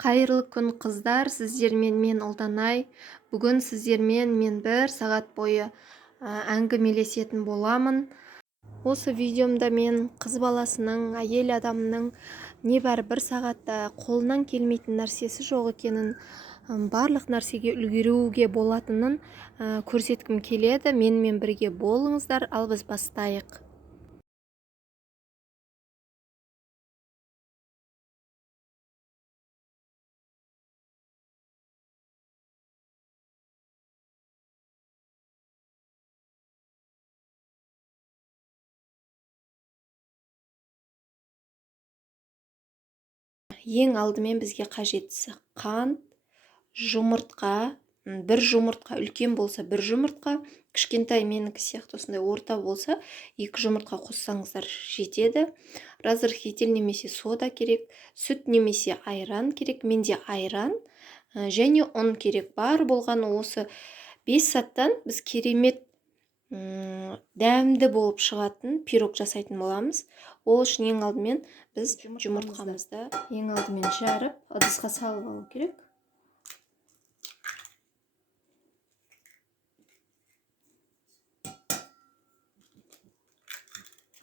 Қайырлы күн қыздар, сіздермен мен Ұлданай. Бүгін сіздермен мен 1 сағат бойы әңгімелесетін боламын. Осы видеомда мен қыз баласының, әйел адамның небәрі 1 сағатта қолынан келмейтін нәрсесі жоқ екенін, барлық нәрсеге үлгеруге болатынын көрсеткім келеді. Менімен бірге болыңыздар, ал біз бастайық. Ең алдымен бізге қажеттісі қант, жұмыртқа, бір жұмыртқа, үлкен болса бір жұмыртқа, кішкентай менікі сияқты осындай орта болса 2 жұмыртқа қоссаңыздар жетеді. Разрыхлитель немесе сода керек, сүт немесе айран керек. Менде айран және ұн керек. Бар болған осы 5 заттан біз керемет дәмді болып шығатын пирог жасайтын боламыз. Ол үшін ең алдымен біз жұмыртқамызды ең алдымен жарып, ыдысқа салып алу керек.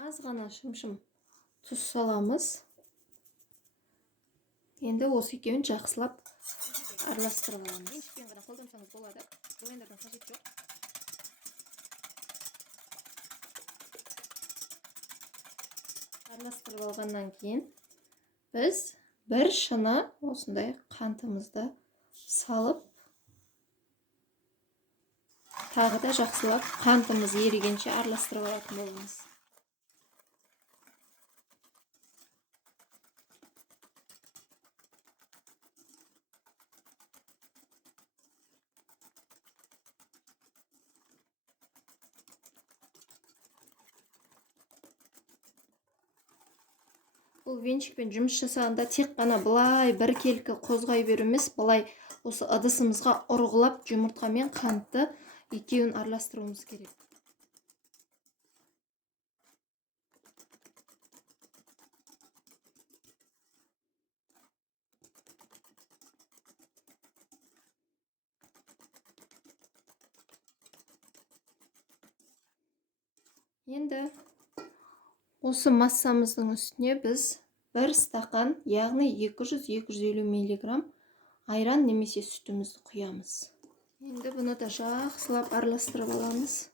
Аз ғана шым-шым тұз саламыз. Енді осы екеуін жақсылап араластырып аламыз. Еншікпен ғана қолдансаңыз болады. Блендердің қажеті жоқ. Араластырып алғаннан кейін біз бір шыны осындай қантымызды салып, тағы да жақсылап қантымыз ерігенше араластырып алатын боламыз. Бұл венчикпен жұмыс жасағанда тек қана былай біркелкі қозғай беру емес, былай осы ыдысымызға ұрғылап жұмыртқа мен қантты екеуін араластыруымыз керек. Енді осы массамыздың үстіне біз 1 стақан, яғни 200-250 миллиграмм айран немесе сүтімізді құямыз. Енді бұны да жақсылап араластырып аламыз.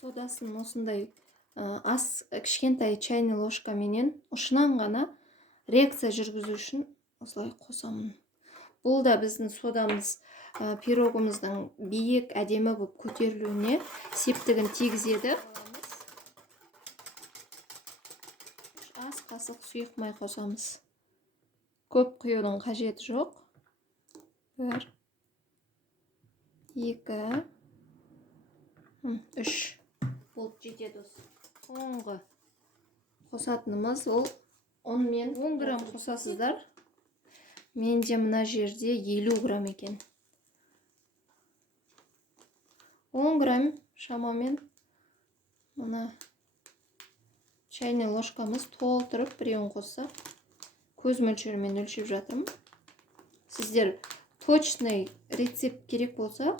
Содасын осындай кішкентай чайный ложкаменен ұшынан ғана реакция жүргізу үшін осылай қосамын. Бұл да біздің содамыз пирогымыздың биік, әдемі болып көтерілуіне септігін тигізеді. Аз қасық сұйық май қосамыз. Көп құюдың қажеті жоқ. 1, 2, 3 болып жетеді осы. Соңғы қосатынымыз ол 10 грамм қосасыздар. Менде мына жерде 50 грамм екен. 10 грамм шамамен мына чайный ложкамыз толтырып біреуін қосса, көз мөлшерімен өлшеп жатырмын. Сіздер точный рецепт керек болса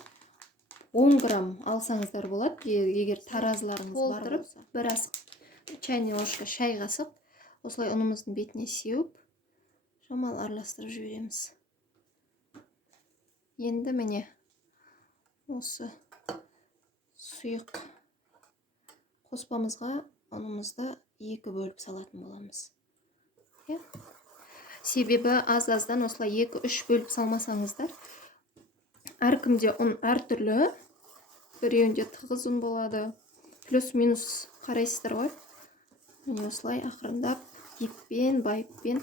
10 грамм алсаңыздар болады, егер таразыларыңыз бар болса. Бір ас чайный ложка шай қасық осылай ұнымыздың бетіне сеуіп, шамалы араластырып жібереміз. Енді міне осы сұйық қоспамызға ұнымызды 2 бөліп салатын боламыз. Себебі аз-аздан осылай 2-3 бөліп салмасаңыздар, әркімде ұн әртүрлі. Біреуінде тығыз ұн болады, плюс-минус қарайсыздар ғой. Міне осылай ақырындап, еппен, байыппен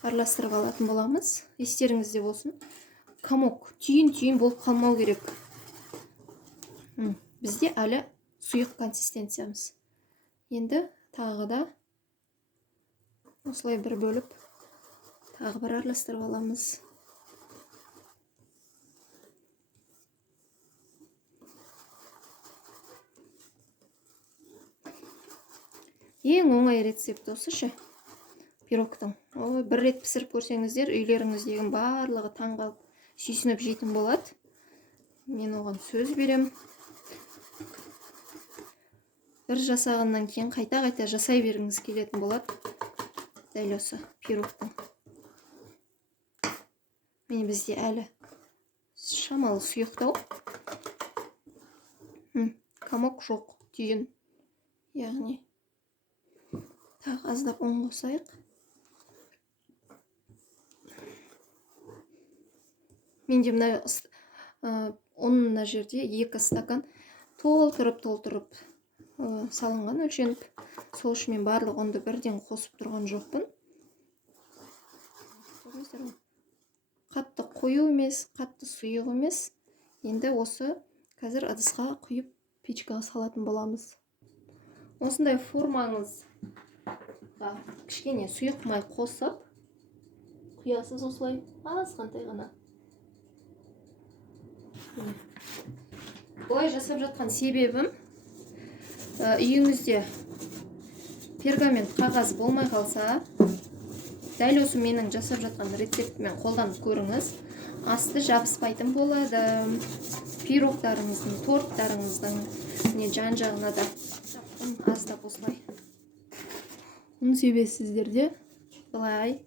араластырып алатын боламыз. Естеріңізде болсын, комок түйін болып қалмау керек. Бізде әлі сұйық консистенциямыз. Енді тағы да осылай бір бөліп Тағы бір араластырып аламыз. Ең оңай рецепт осы ше. Пирогтың. Бір рет пісіріп көрсеңіздер, үйлеріңіздегі барлығы таңғалып, сүйсініп жейтін болады. Мен оған сөз берем. Бір жасағаннан кейін қайта-қайта жасай бергіңіз келетін болады. Дәл осы пирогтың. Міне бізде әлі шамалы сұйықтау. Комок жоқ, түйін. Яғни тағы аздап ұн қосайық. Менде мына жерде 2 стакан толтырып салынған өлшеніп. Сол үшін мен барлық ұнды бірден қосып тұрған жоқпын. Қатты қою емес, қатты сұйық емес. Енді осы қазір ыдысқа құйып печкаға салатын боламыз. Осындай формаңызға кішкене сұйық май қосып құясыз осылай азғантай ғана. Бұлай жасап жатқан себебім, үйіңізде пергамент қағаз болмай қалса, дәл осы менің жасап жатқан рецептімен қолданып көріңіз. Асты жабыспайтын болады. Пирогтарыңыздың, торттарыңыздың жан-жағына да аздап осылай. Оны себесіздерде былай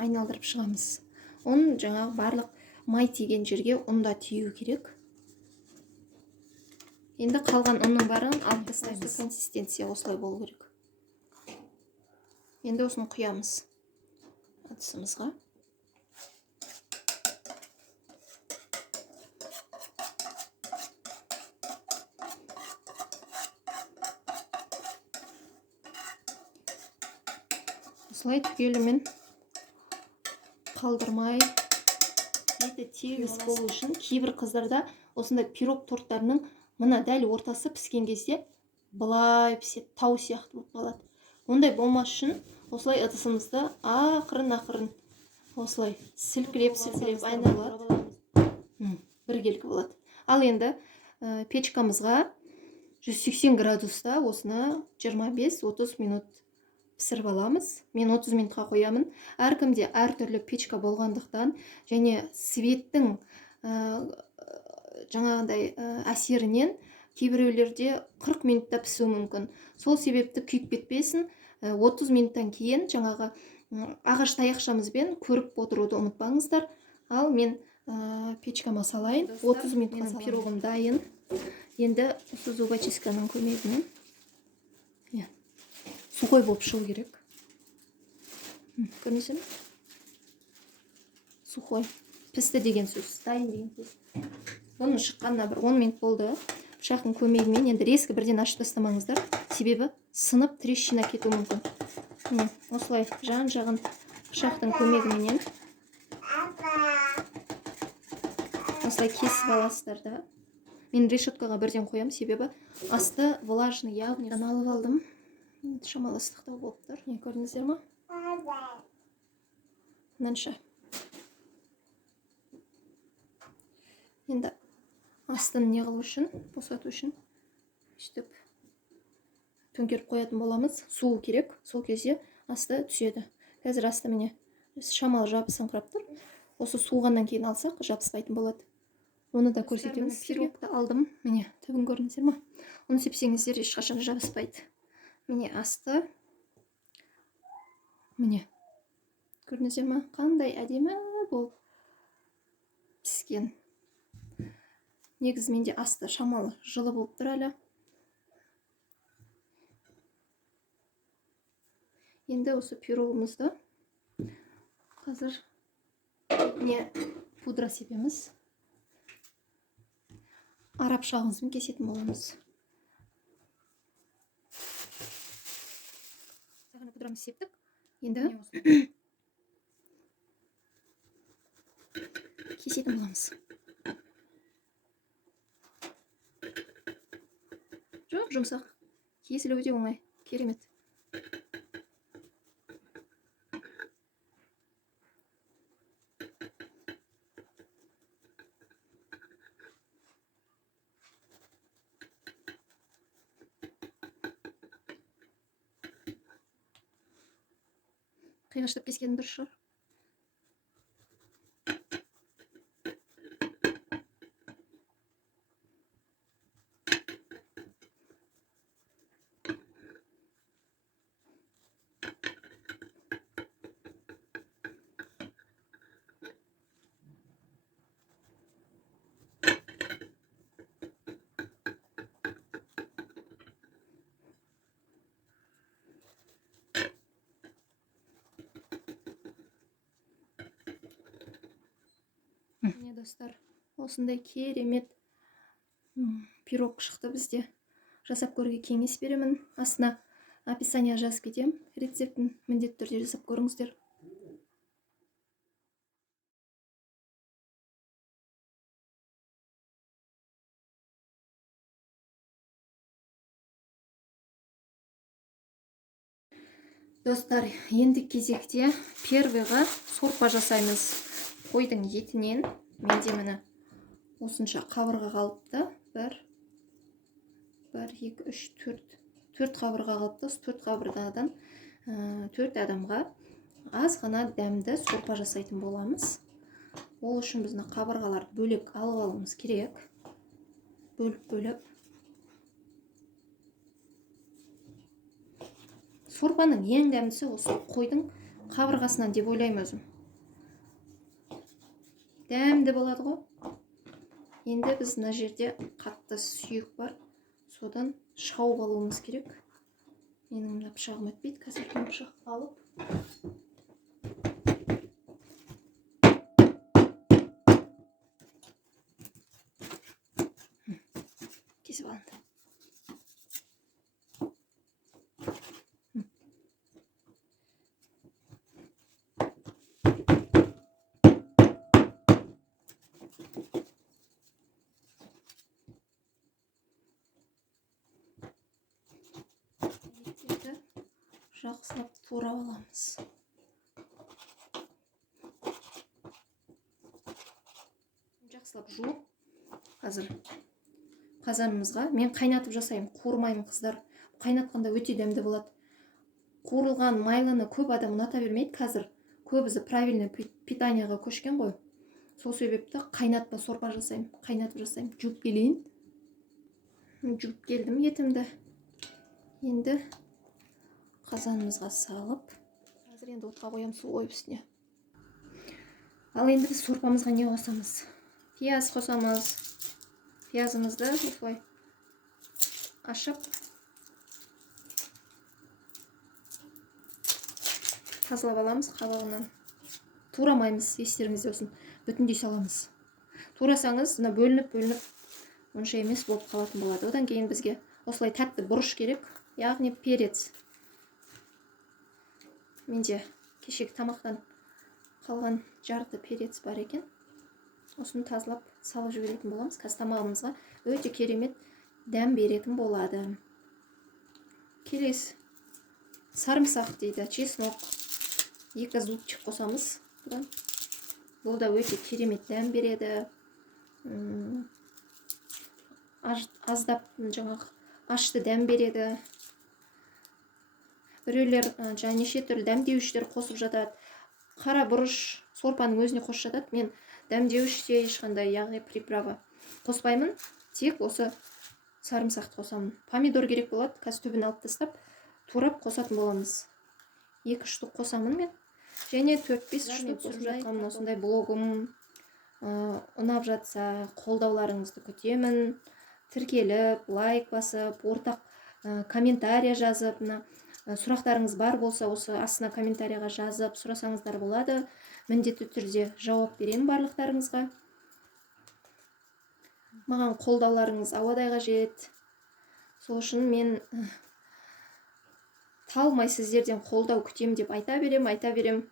айналдырып шығамыз. Оның жаңағы барлық май тиген жерге ұнда тию керек. Енді қалған ұнның барын алып тастаймыз. Консистенция осылай болу керек. Енді осыны құямыз ыдысымызға. Осылай түгелімен қалдырмай, тегіс болу үшін кейбір қыздарда осындай пирог торттарының мына дәл ортасы піскен кезде былай піседі, тау сияқты болып қалады. Ондай болмас үшін осылай ыдысымызды ақырын осылай сілкілеп айналады. Біркелкі болады. Ал енді печкамызға 180 градуста осыны 25-30 минут пісіріп аламыз. Мен 30 минутқа қоямын. Әркімде әртүрлі печка болғандықтан және светтің жаңағындай әсерінен кейбіреулерде 40 минутта пісуі мүмкін. Сол себепті күйіп кетпесін. 30 минуттан кейін жаңағы ағаш таяқшамызбен көріп отыруды ұмытпаңыздар. Ал мен печкама салайын. 30 минутқа салайын. Пирогым дайын. Енді осы зубочистканың көмегімен сухой болып шығу керек. Көрмесем? Сухой. Пісті деген сөз. Дайын деген сөз. Оның шыққанына бір 10 минут болды. Пышақтың көмегімен енді резко бірден ашып тастамаңыздар. Себебі сынып трещина кетуі мүмкін. Осылай жан-жағын пышақтың көмегімен осылай кесіп аласыздар да. Мен решеткаға бірден қоям, себебі асты влажный, яғни алып алдым. Шамалы ыстықтау болып тұр. Көрдіңіздер ма? Мынанша. Енді астын не қылу үшін, босату үшін үстіп төңкеріп қоятын боламыз. Суы керек. Сол кезде асты түседі. Қазір асты міне шамалы жабысыңқырап тұр. Осы суығаннан кейін алсақ, жабыспайтын болады. Оны да көрсетеміз. Пирогты алдым. Міне, түбін көрдіңіздер ма? Оны сепсеңіздер ешқашан жабыспайды. Міне асты. Міне. Көрдіңіздер ма? Қандай әдемі болып піскен. Негізі менде асты шамалы жылы болып тұр әлі. Енді осы пирогымызды қазір пудра сепеміз. Араб шағыңызбен кесетін боламыз. Пудрамыз септік. Енді кесетін боламыз. Жоқ, жұмсақ. Кесілі өте оңай. Керемет. қиғаштап кескенім дұрыс шығар. Міне достар, осындай керемет пирог шықты бізде. Жасап көруге кеңес беремін. Астына описание жазып кетемін. Рецептін міндетті түрде жасап көріңіздер. Достар, енді кезекте первыйға сорпа жасаймыз. Қойдың етінен. Менде міне осынша қабырға қалыпты. 1, 2, 3, 4 қабырға қалыпты. 4 қабырғадан 4 адамға аз ғана дәмді сорпа жасайтын боламыз. Ол үшін біздің қабырғаларды бөлек алып алуымыз керек. Бөліп. Сорпаның ең дәмдісі осы қойдың қабырғасынан деп ойлаймын өзім. Дәмді болады ғой. Енді біз мына жерде қатты сүйек бар. Содан шауып алуымыз керек. Менің мына пышағым өтпейді. Қазір пышақ алып. Кесіп алынды. Жақсылап турап аламыз. Жақсылап жуып, қазір қазанымызға мен қайнатып жасаймын, қуырмаймын қыздар. Қайнатқанда өте дәмді болады. Қуырылған майлыны көп адам ұната бермейді қазір. Көбісі правильный питаниеға көшкен ғой. Сол себепті қайнатпа сорпа жасаймын, қайнатып жасаймын. Жуып келейін. Жуып келдім етімді. Енді қазанымызға салып, қазір енді отқа қоямын, су қойып үстіне. Ал енді біз сорпамызға не қосамыз? Пияз қосамыз. Пиязымызды осылай ашып, тазалап аламыз қабығынан. Турамаймыз, естеріңізде болсын. Бүтіндей саламыз. Турасаңыз, бөлініп онша емес болып қалатын болады. Одан кейін бізге осылай тәтті бұрыш керек, яғни перец. Менде кешегі тамақтан қалған жарты перец бар екен. Осыны тазалап салып жіберетін боламыз. Қазір тамағымызға өте керемет дәм беретін болады. Келесі сарымсақ дейді, чеснок. 2 зубчик қосамыз. Бұл да өте керемет дәм береді. Аздап жаңағы ашты дәм береді. Біреулер неше түрлі дәмдеуіштер қосып жатады. Қара бұрыш сорпаның өзіне қосып жатады. Мен дәмдеуіште ешқандай, яғни приправа қоспаймын. Тек осы сарымсақты қосамын. Помидор керек болады. Қазір түбін алып тастап, турап қосатын боламыз. 2 штук қосамын мен. Және 4-5 штук қосып жатқанмын. Осындай блогым ұнап жатса, қолдауларыңызды күтемін. Тіркеліп, лайк басып, ортақ комментария жазып, сұрақтарыңыз бар болса, осы астына комментарияға жазып сұрасаңыздар болады. Міндетті түрде жауап беремін барлықтарыңызға. Маған қолдауларыңыз ауадай қажет. Сол үшін мен талмай сіздерден қолдау күтем деп айта берем.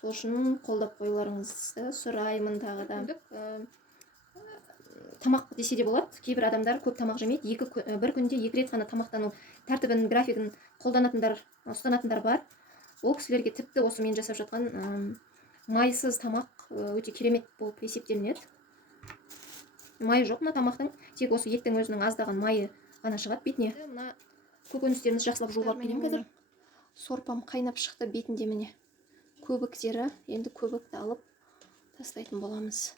Сол үшін қолдап қоюларыңызды сұраймын тағы да. Тамақ десе де болады. Кейбір адамдар көп тамақ жемейді. Бір күнде 2 рет қана тамақтану тәртібін, графигін ұстанатындар бар. Ол кісілерге тіпті осы мен жасап жатқан майсыз тамақ өте керемет болып есептелінеді. Майы жоқ мына тамақтың, тек осы еттің өзінің аздаған майы ғана шығады бетіне. Мына көкөністерімізді жақсылап жуып алып келемін қазір. Сорпам қайнап шықты бетінде міне. көбіктері. Енді көбікті алып тастайтын боламыз.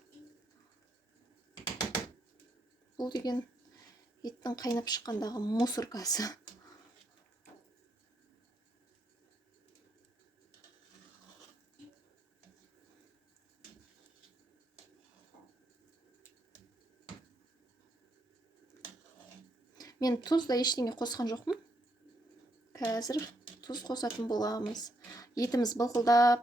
Бұл деген еттің қайнап шыққандағы мусоркасы. Мен тұз да ештеңе қосқан жоқпын. Қазір тұз қосатын боламыз. Етіміз былқылдап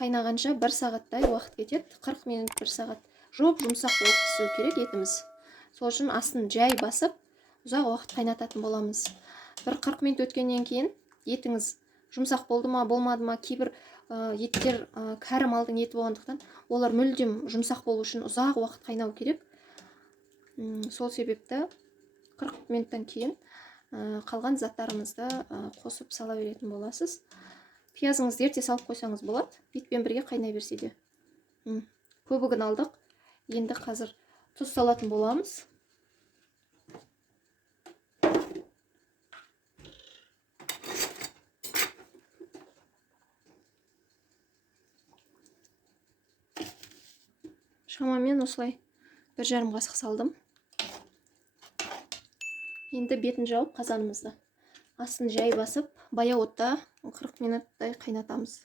қайнағанша 1 сағаттай уақыт кетеді. 40 минут 1 сағат. Жұмсақ болып пісуі керек етіміз. Сол үшін астын жай басып, ұзақ уақыт қайнататын боламыз. 40 минут өткеннен кейін етіңіз жұмсақ болды ма, болмады ма, кейбір еттер кәрі малдың еті болғандықтан, олар мүлдем жұмсақ болу үшін ұзақ уақыт қайнау керек. Сол себепті 40 минуттан кейін қалған заттарымызды қосып сала беретін боласыз. Пиязыңызды ерте салып қойсаңыз болады. Етпен бірге қайнай берсе де. Көбігін алдық. Енді қазір тұз салатын боламыз. Шамамен осылай 1,5 қасық салдым. Енді бетін жауып қазанымызды астын жай басып, баяу отта 40 минуттай қайнатамыз.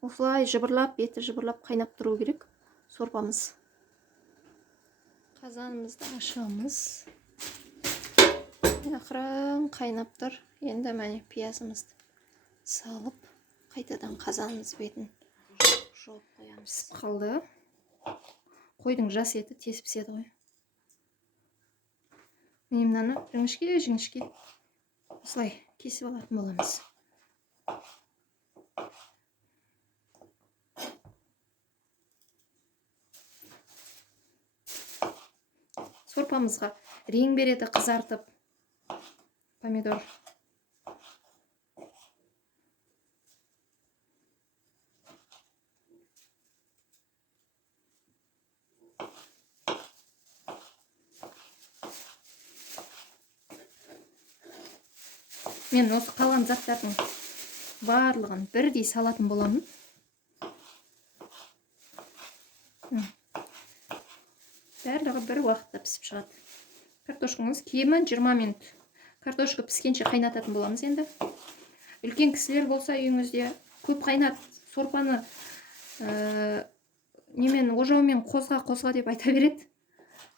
Осылай жыбырлап, беті жыбырлап қайнап тұру керек сорпамыз. Қазанымызды ашамыз. Ақырын қайнап тұр. Енді мәне пиязымызды салып, қайтадан қазанымыз бетін жауып қоямыз. Пісіп қалды. Қойдың жас еті тез піседі ғой. Мынаны жіңішке осылай кесіп алатын боламыз. Сорпамызға рең береді қызартып помидор. Мен осы қалған заттардың барлығын бірдей салатын боламын. Барлығы бір уақытта пісіп шығады. Картошкаңыз кемі 20 минут. Картошка піскенше қайнататын боламыз енді. Үлкен кісілер болса үйіңізде көп қайнат сорпаны немен ожаумен қозға деп айта береді.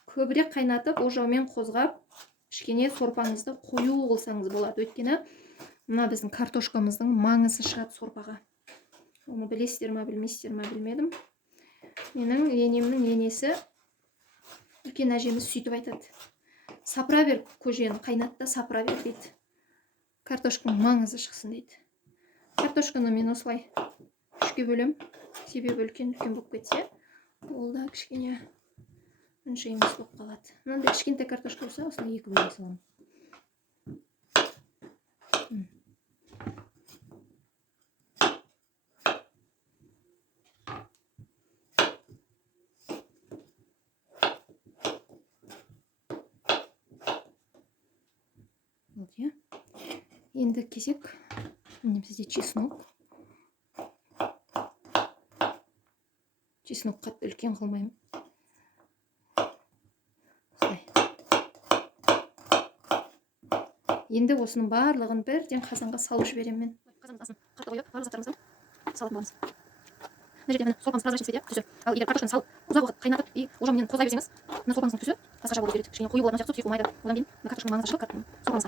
Көбірек қайнатып, ожаумен қозғап, кішкене сорпаңызды қою қылсаңыз болады. Өйткені мына біздің картошкамыздың маңызы шығады сорпаға. Оны білесіздер ме, білмейсіздер ме, білмедім. Менің енемнің енесі, үлкен әжеміз сөйтіп айтады. Сапыра бер көжені, қайнатта сапыра бер дейді. Картошканың маңызы шықсын дейді. Картошканы мен осылай 3-ке бөлем. Себебі үлкен болып кетсе, ол да кішкене үнші емес болып қалады. Мынандай кішкентай картошка болса, осылай 2 бөлім саламын. Енді кезек, бізде чеснок. Чеснок қатты үлкен қылмаймын. Енді осының барлығын бірден қазанға салып жіберемін мен. Қазанның асын қатты қойып, барлық заттарымызды салатын боламыз. Мына жерде сорпамыз прозрачный түссе, түсі. Ал егер картошканы салып, ұзақ уақыт қайнатып и ожаумен қозғай берсеңіз, мына сорпаңыздың түсі басқаша болып береді. Кішкене қою болады, мына сияқты сұйық болмайды. Одан кейін мына картошканың маңызы шығып,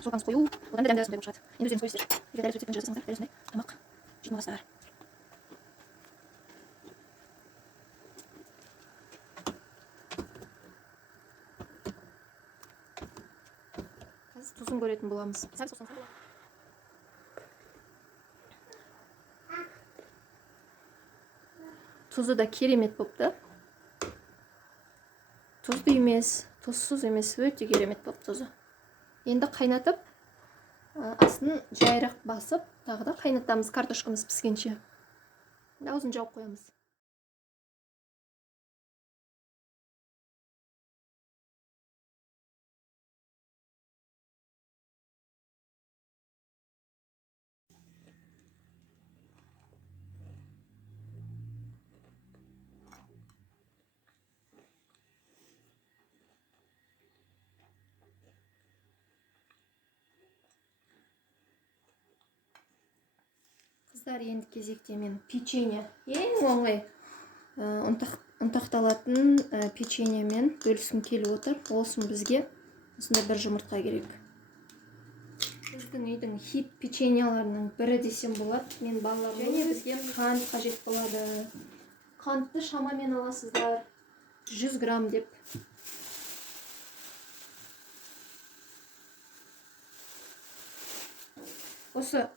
сорпаңыз қою, одан да дәмді сондай болып шығады. Енді өздеріңіз көресіздер. Егер дәл өтсектен жасасаңыздар, дәл осындай тамақ жейтін боласыздар. Қазір тұзын көретін боламыз. Тұзы да керемет болыпты. Тұзды емес, тұзсыз емес, өте керемет болып тұзы. Енді қайнатып, астын жайырақ басып, тағы да қайнатамыз картошкамыз піскенше. Аузын жауып қоямыз. достар, енді кезекте мен печенье ең оңай ұнтақталатын печеньемен бөліскім келіп отыр. Олсын бізге осындай бір жұмыртқа керек. Біздің үйдің хит печеньяларының бірі десем болады. Мен балаларым. Және бізге қант қажет болады. Қантты шамамен аласыздар. 100 грамм деп. Осы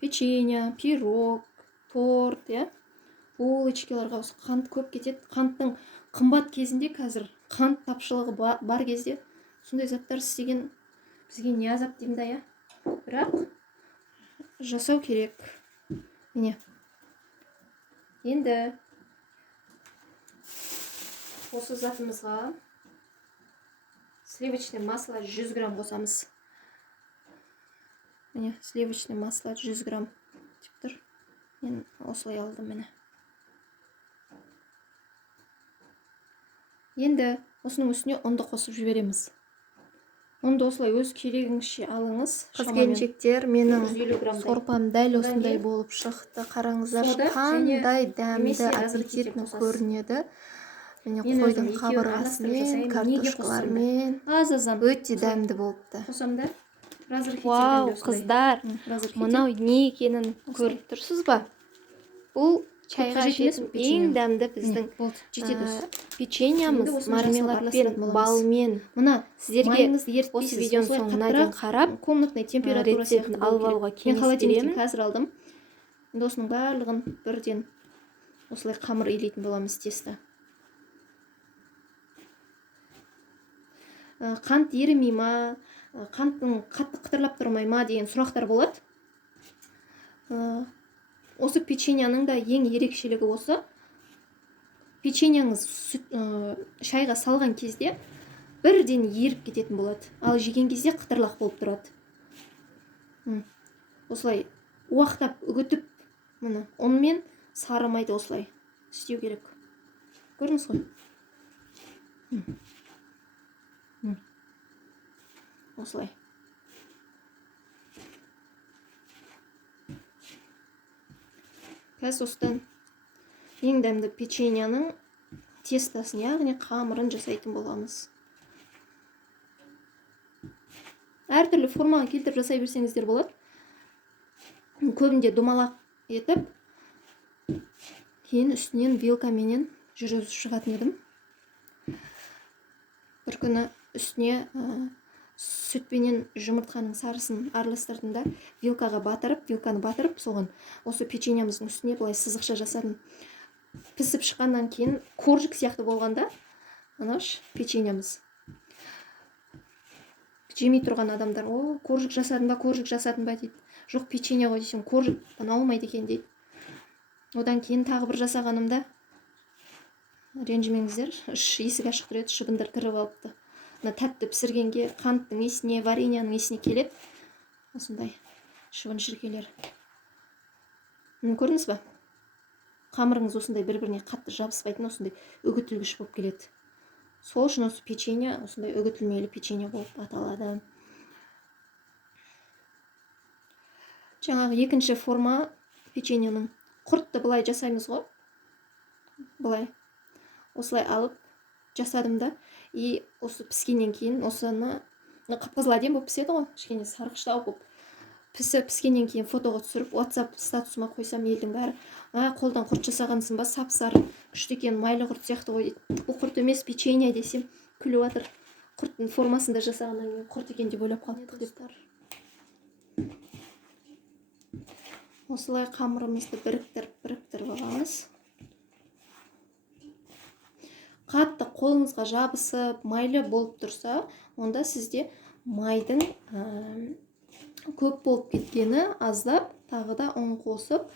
печенье, пирог, торт, булочкаларға осы қант көп кетеді. Қанттың қымбат кезінде қазір қант тапшылығы бар кезде сондай заттар істеген бізге не азап деймін да, бірақ жасау керек. Міне. Енді осы затымызға сливочное масло 100 грамм қосамыз. Міне, сливочное масло 100 грамм деп тұр. Мен осылай алдым міне. Енді осының үстіне ұнды қосып жібереміз. Ұнды осылай өз керегіңізше алыңыз. Қыз-келіншектер, менің сорпам дәл осындай болып шықты. Қараңыздар, қандай дәмді, аппетитті көрінеді. Міне қойдың қабырғасымен, картошкалармен өте дәмді болыпты. Вау, қыздар, мынау не екенін көріп тұрсыз ба? Бұл чайға ішетін ең дәмді біздің печеньямыз, мармеладпен, балмен. Сіздерге осы видеоның соңына дейін қарап, рецептін алып алуға кеңес беремін. Қазір алдым. Енді осының барлығын бірден осылай қамыр илейтін боламыз тесті. Қант ерімей ма, қанттың қатты қытырлап тұрмай ма деген сұрақтар болады. Осы печеньяның да ең ерекшелігі осы. Печеньяңыз шайға салған кезде бірден еріп кететін болады. Ал жеген кезде қытырлақ болып тұрады. Осылай уақтап үгітіп, міне, ұнмен сары майды осылай істеу керек. Көрдіңіз ғой? Осылай. Қазір осыдан ең дәмді печеньяның тестасын, яғни қамырын жасайтын боламыз. Әртүрлі формаға келтіріп жасай берсеңіздер болады. Көбінде домалақ етіп, кейін үстінен вилкаменен жүріп шығатын едім. Бір күні үстіне сүтпенен жұмыртқаның сарысын араластырдым, вилканы батырып, соған осы печеньямыздың үстіне былай сызықша жасадым. Пісіп шыққаннан кейін коржик сияқты болғанда, анаш печеньямыз. Жемей тұрған адамдар, о, коржик жасадым ба дейді. Жоқ, печенье ғой десем, коржик ұнамайды екен дейді. Одан кейін тағы бір жасағанымда, ренжімеңіздер, есік ашық тұреді, шыбындар кіріп алыпты. Тәтті пісіргенге қанттың есіне, вареньяның есіне келеді. Осындай шыбын шіркейлер. Көрдіңіз ба? Қамырыңыз осындай бір-біріне қатты жабыспайтын, осындай үгітілгіш болып келеді. Сол үшін осы печенье осындай үгітілмелі печенье болып аталады. Жаңағы екінші форма печеньенің құртты былай жасаймыз ғой. Былай. Осылай алып жасадым да. И осы піскеннен кейін осыны қып-қызыл әдемі болып піседі ғой. Кішкене сарғыштау болып. Піскеннен кейін фотоға түсіріп, WhatsApp статусыма қойсам, елдің бәрі, қолдан құрт жасағансың ба, сап-сары, күшті екен, майлы құрт сияқты ғой дейді. Бұл құрт емес, печенье десем, күліп жатыр. Құрттың формасында жасағаннан кейін құрт екен деп ойлап қалыпты достар. Осылай қамырымызды біріктіріп аламыз. Қатты қолыңызға жабысып, майлы болып тұрса, онда сізде майдың көп болып кеткені аздап, тағы да ұн қосып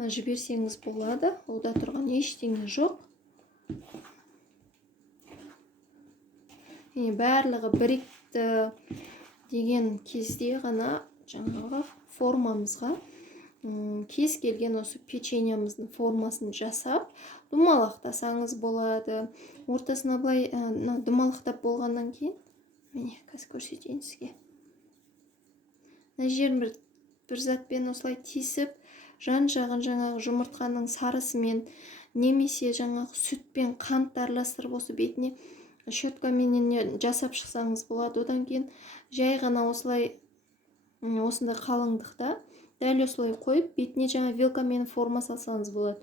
жіберсеңіз болады. Ода тұрған ештеңе жоқ. Барлығы бірікті деген кезде ғана жаңағы формамызға кез келген осы печеньямыздың формасын жасап, думалақтасаңыз болады. Ортасына былай думалақтап болғаннан кейін, міне, қазір көрсетейін сізге. Мына жерін бір бір затпен осылай тиісіп, жан жағын жаңағы жұмыртқаның сарысымен немесе жаңағы сүтпен қантты араластырып осы бетіне щеткаменен жасап шықсаңыз болады. Одан кейін жай ғана осылай осындай қалыңдықта дәл осылай қойып бетіне жаңа вилкамен форма салсаңыз болады.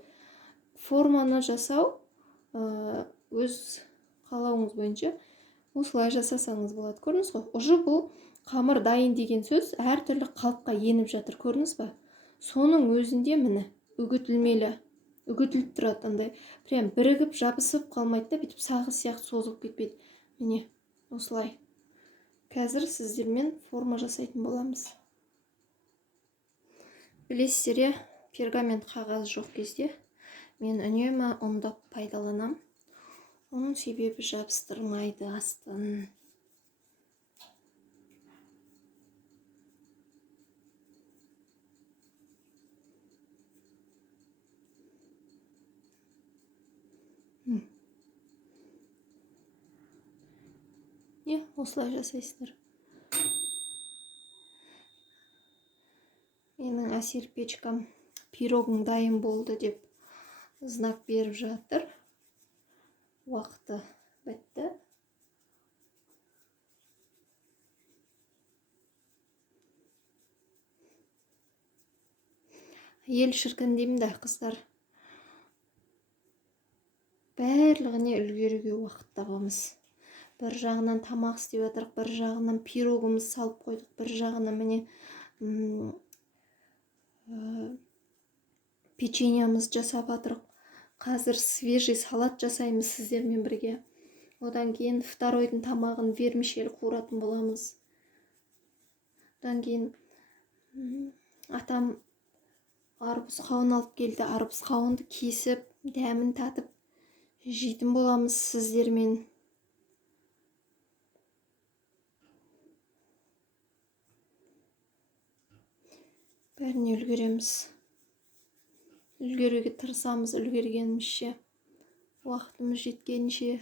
Форманы жасау өз қалауыңыз бойынша осылай жасасаңыз болады. Көрдіңіз ғой? Уже бұл қамыр дайын деген сөз әртүрлі қалыпқа еніп жатыр. Көрдіңіз ба? Соның өзінде міне үгітіліп тұрады, андай прям бірігіп жабысып қалмайды да, бүйтіп сағы сияқты созылып кетпейді. Міне осылай. Қазір сіздермен форма жасайтын боламыз. Білесіздер, пергамент қағаз жоқ кезде мен үнемі ұндап пайдаланам. Оның себебі жабыстырмайды астын. Осылай жасайсыздар. Менің әсел печкам пирогың дайын болды деп знак беріп жатыр. Уақыты бітті. Ел шіркін деймін да, қыздар. Бәрлігіне үлгеруге уақыт табамыз. Бір жағынан тамақ істеп жатырық, бір жағынан пирогымыз салып қойдық, бір жағынан міне печеньямыз жасап жатырық. Қазір свежий салат жасаймыз сіздермен бірге. Одан кейін второйдың тамағын вермишель қуыратын боламыз. Одан кейін атам арбұз қауын алып келді. Арбұз қауынды кесіп, дәмін татып жейтін боламыз сіздермен. Бәріне үлгереміз. Үлгеруге тырысамыз, үлгергенімізше, уақытымыз жеткенше.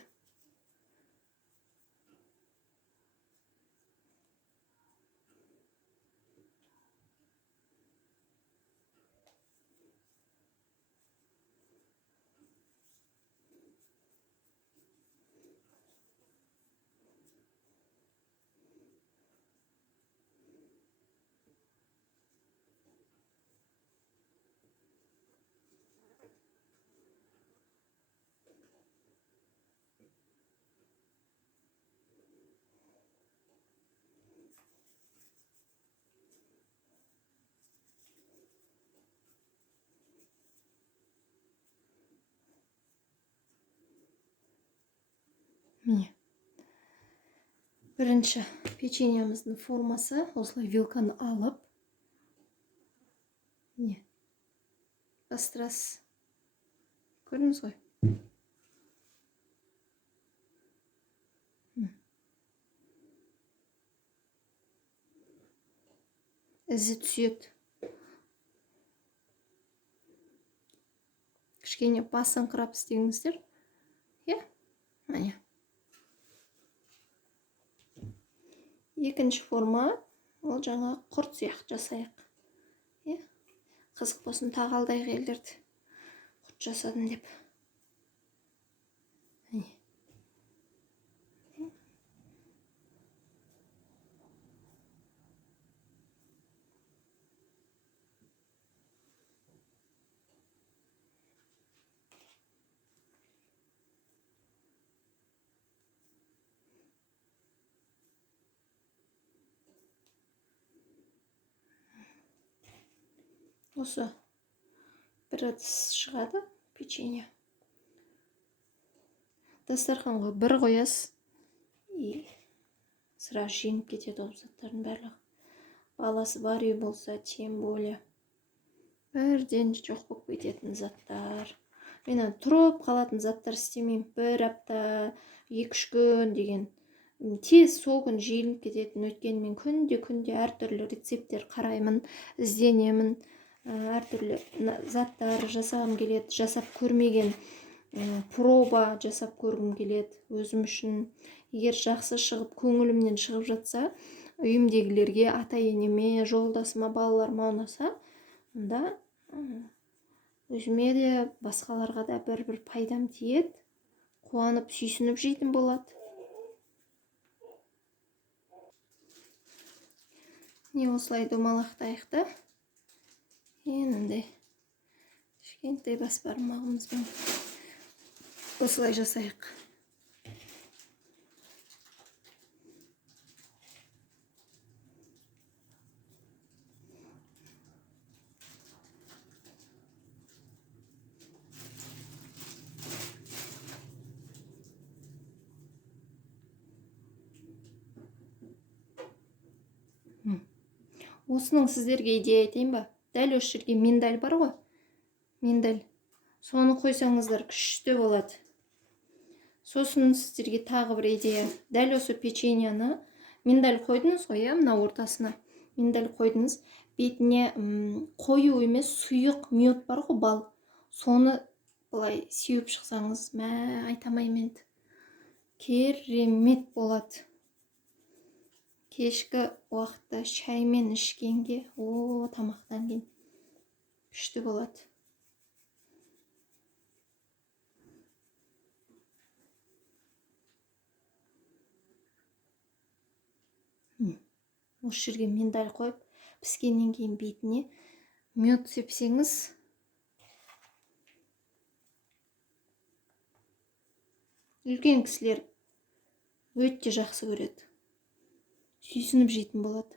Міне. Бірінші печеньямыздың формасы осылай вилканы алып, міне, бастырасыз. Көрдіңіз ғой? Ізі түседі. Кішкене басыңқырап істеңіздер. Міне. Екінші форма, ол жаңа құрт сияқты жасайық. Қызық болсын, тағалдайық елдерді. Құрт жасадым деп. Осы бір ыдыс шығады печенье. Дастарханға бір қоясыз, сразу жеңіп кетеді ол заттардың барлығы. Баласы бар үй болса, тем более. Бірден жоқ болып кететін заттар. Мен тұрып қалатын заттар істемеймін. Бір апта, 2-3 күн деген. Тез сол күн жеңіп кететін. Өйткені мен күнде әртүрлі рецепттер қараймын, ізденемін. Әртүрлі заттар жасағым келеді, жасап көрмеген проба жасап көргім келеді өзім үшін. Егер жақсы шығып, көңілімнен шығып жатса, үйімдегілерге, ата-енеме, жолдасыма, балаларыма ұнаса, онда өзіме де басқаларға да бір пайдам тиеді, қуанып сүйсініп жейтін болады. Не осылай домалақтайық та, енді кішкентай бас бармағымызбен осылай жасайық. Осының сіздерге идея айтайын ба? Дәл осы жерге миндаль бар ғой? Миндаль. Соны қойсаңыздар күшті болады. Сосын сіздерге тағы бір идея. Дәл осы печеньяны миндаль қойдыңыз ғой, мына ортасына. Миндаль қойдыңыз. Бетіне қою емес, сұйық мед бар ғой, бал. Соны былай сеуіп шықсаңыз, айтамаймын енді. Керемет болады. Кешкі уақытта шаймен ішкенге, тамақтан кейін күшті болады. Осы жерге миндаль қойып, піскеннен кейін бетіне мед сепсеңіз, үлкен кісілер өте жақсы көреді. Сүйсініп жейтін болады.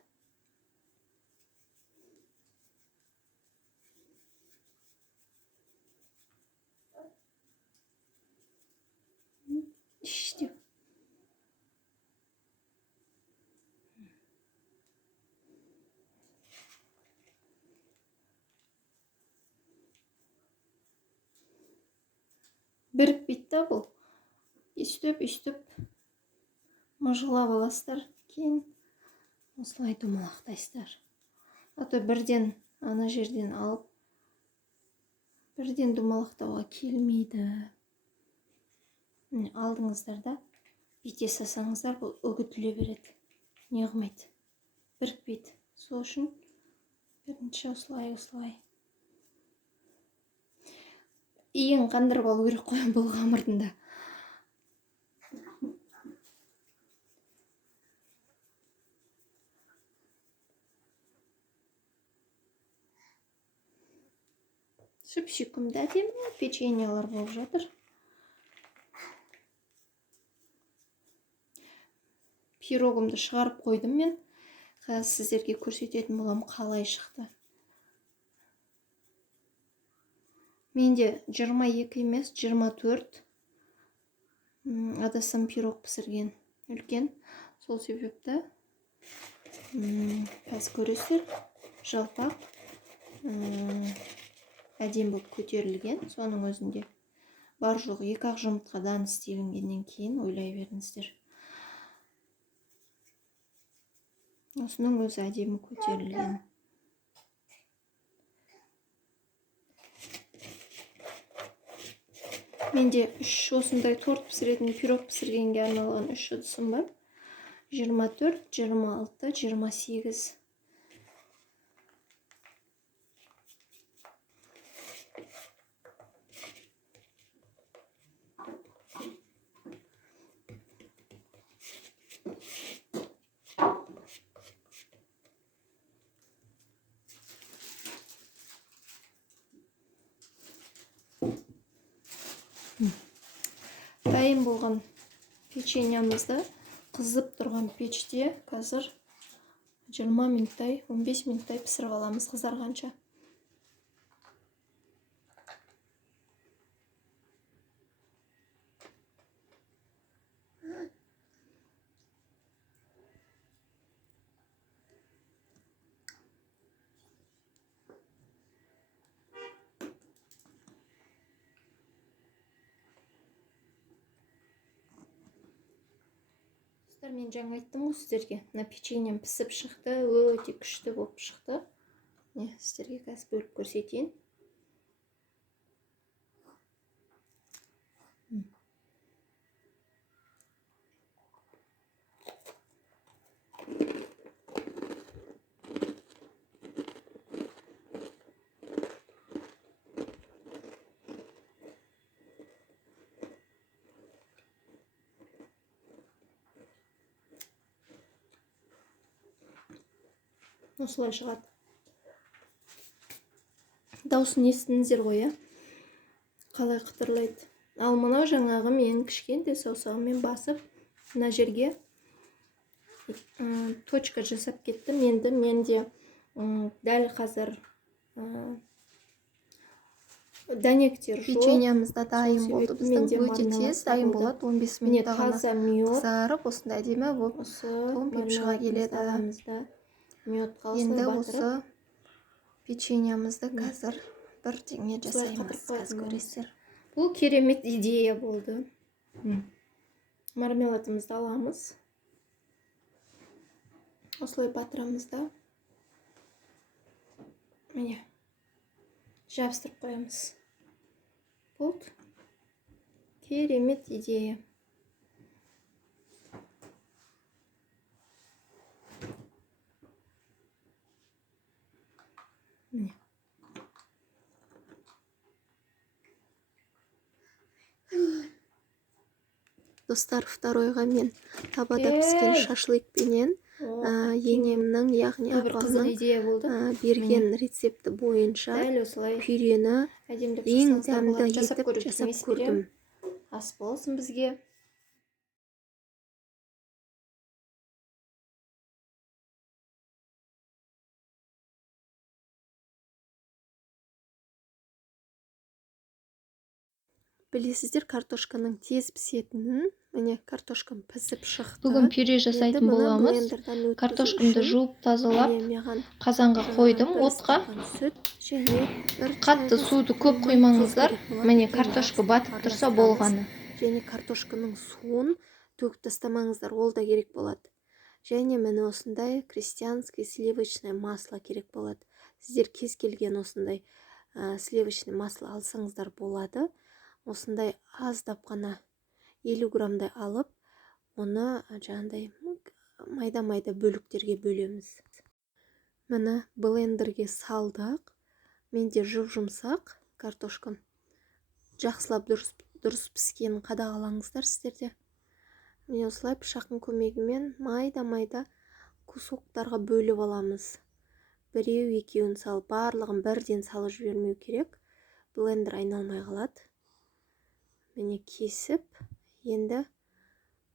İşte. Бірікпейді да бұл. Үстіп мыжғылап аласыздар, кейін осылай домалақтайсыздар. Ата бірден ана жерден алып, бірден домалақтауға келмейді. Алдыңыздар да бүйте сасаңыздар, бұл үгітіле береді. Не қылмайды, бірікпейді. Сол үшін бірінші осылай. Иін қандырып алу керек қой бұл қамырдың да. Шүп-шүкімді әдемі печеньялар болып жатыр. Пирогымды шығарып қойдым мен. Қазір сіздерге көрсететін болам, қалай шықты. Менде 22 емес, 24 адасам пирог пісірген. Үлкен. Сол себепті қазір көресіздер, жалпақ әдем болып көтерілген. Соның өзінде бар жоқ 2-ақ жұмыртқадан істелінгеннен кейін ойлай беріңіздер. Осының өзі әдемі көтерілген. Менде 3 осындай торт пісіретін, пирог пісіргенге арналған 3 ыдысым бар. 24, 26, 28. Дайын болған печеньямызды қызып тұрған печте қазір 20 минуттай, 15 минуттай пісіріп аламыз қызарғанша. Мен жаңа айттым ғой сіздерге, мына печеньем пісіп шықты, өте күшті болып шықты. Сіздерге қазір бөліп көрсетейін. осылай шығады. Дауысын естіңіздер ғой, иә? Қалай қытырлайды. Ал мынау жаңағы мен кішкентай саусағыммен басып, мына жерге точка жасап кеттім. Енді менде дәл қазір дәнектер жоқ. Печеньямыз да дайын болды. Біздің өте тез дайын болады. 15 минутта ғана таза мед. қызарып, осындай әдемі болып томпиып шыға келеді. Енді осы печеньямызды қазір бірдеңе жасаймыз. Қазір көресіздер. Бұл керемет идея болды. Мармеладымызды аламыз. Осылай батырамыз да. Міне. Жабыстырып қоямыз. Болды. Керемет идея. Міне. Достар, второйға мен табада піскен шашлыкпенен енемнің, яғни апамның берген рецепті бойынша пюрені ең дәмді етіп жасап көрдім. Ас болсын бізге. Білесіздер, картошканың тез пісетінін. Міне, картошкам пісіп шықты. Бүгін пюре жасайтын боламыз. Картошкамды жуып тазалап, қазанға қойдым отқа. Қатты суды көп құймаңыздар. Міне, картошка батып тұрса болғаны. Және картошканың суын төгіп тастамаңыздар, ол да керек болады. Және міне осындай крестьянский сливочное масло керек болады. Сіздер кез келген осындай сливочный масло алсаңыздар болады. Осындай аздап қана 50 грамдай алып, оны жаңағыдай майда-майда бөліктерге бөлеміз. Міне блендерге салдық. Менде жұп-жұмсақ картошкам. Жақсылап дұрыс піскенін қадағалаңыздар сіздерде. Міне осылай пышақтың көмегімен майда-майда кусоктарға бөліп аламыз. Біреу екеуін салып, барлығын бірден салып жібермеу керек. Блендер айналмай қалады. Міне кесіп, енді